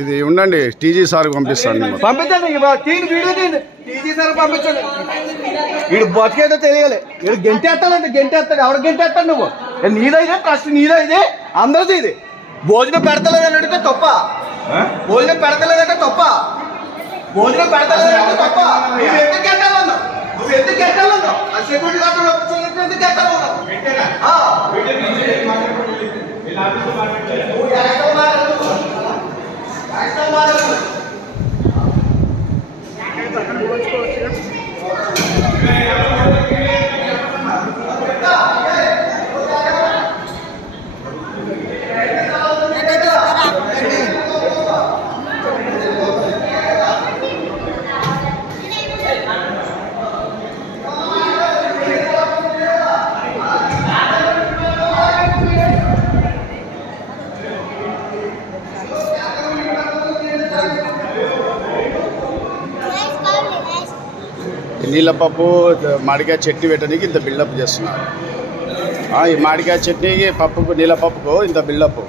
ఇది ఉండండి, TG sir పంపిస్తాను. పంపించండి, వీడియో తీయండి, టీజీ సార్ పంపించండి. వీడు బతికేదో తెలియాలి. వీడు గెంటేస్తాడంటే గెంటేస్తాడు. ఎవడ గెంటేస్తాడు? నువ్వు నీదైతే ట్రస్ట్, నీదైతే అందరిది. ఇది భోజనం పెడతలేదని అడిగితే తప్ప, భోజనం పెడతలేదంటే తప్ప, భోజనం పెడతలేదంటే తప్ప. నువ్వు ఎందుకు గెట్టాలన్నావు? నువ్వు ఎందుకు గెట్టాలన్నావు? ఆ సెక్యూరిటీ గార్డు ఎందుకు గెట్టాలన్నావు? నీళ్ళ పప్పు మామిడికాయ చట్నీ పెట్టడానికి ఇంత బిల్డప్ చేస్తున్నారు. ఈ మామిడికాయ చట్నీకి పప్పుకు నీళ్ళ పప్పుకు ఇంత బిల్డప్.